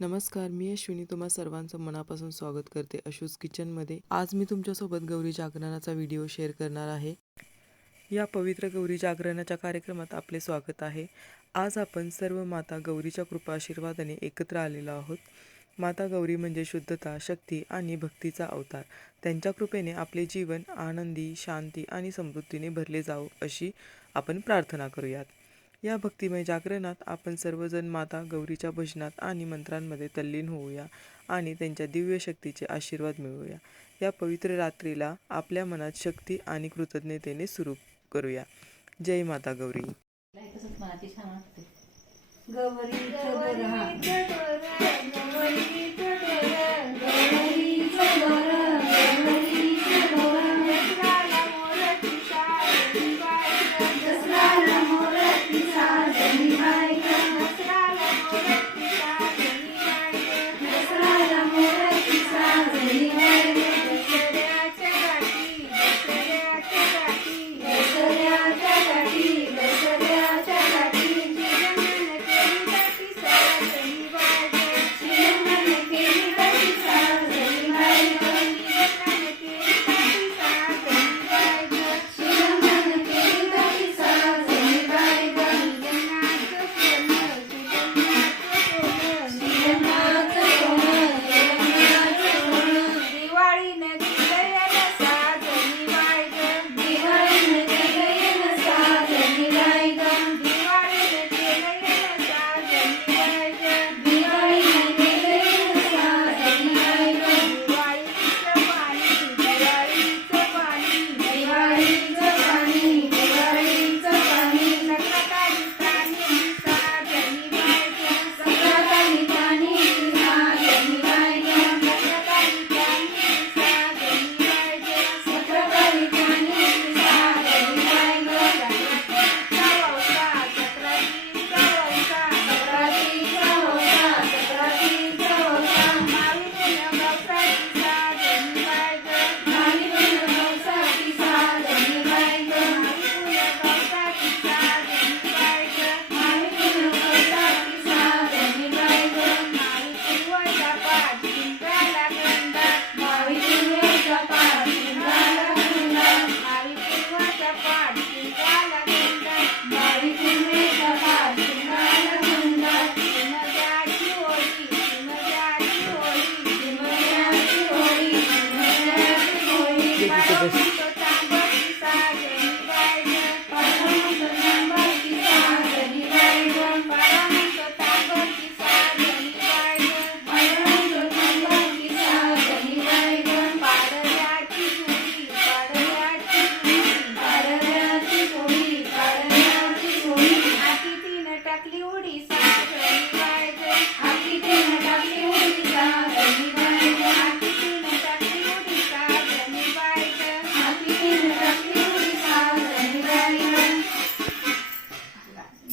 नमस्कार, मी अश्विनी तुम्हा सर्वांचं मनापासून स्वागत करते अशूज किचनमध्ये। आज मी तुमच्यासोबत गौरी जागरणाचा व्हिडिओ शेअर करणार आहे। या पवित्र गौरी जागरणाच्या कार्यक्रमात आपले स्वागत आहे। आज आपण सर्व माता गौरीच्या कृपा आशीर्वादाने एकत्र आलेलो आहोत। माता गौरी म्हणजे शुद्धता, शक्ती आणि भक्तीचा अवतार। त्यांच्या कृपेने आपले जीवन आनंदी, शांती आणि समृद्धीने भरले जावो अशी आपण प्रार्थना करूयात। या भक्तिमय जागरणात आपण सर्वजण माता गौरीच्या भजनात आणि मंत्रांमध्ये तल्लीन होऊया आणि त्यांच्या दिव्य शक्तीचे आशीर्वाद मिळवूया। या पवित्र रात्रीला आपल्या मनात शक्ती आणि कृतज्ञतेने सुरू करूया। जय माता गौरी।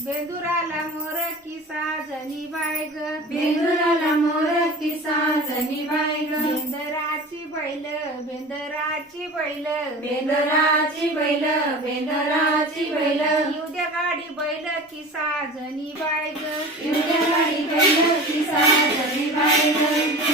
बेंदुराला मोर की साजनी बाय ग, बेंदुराला मोर की साजनी बाय ग, बेंदराची बैल, बेंदराची बैल, बेंदराची बैल, बेंदराची बैल, उद्या गाडी बैल की साजनी बाय ग, उद्या गाडी बैल की साजनी बाय ग,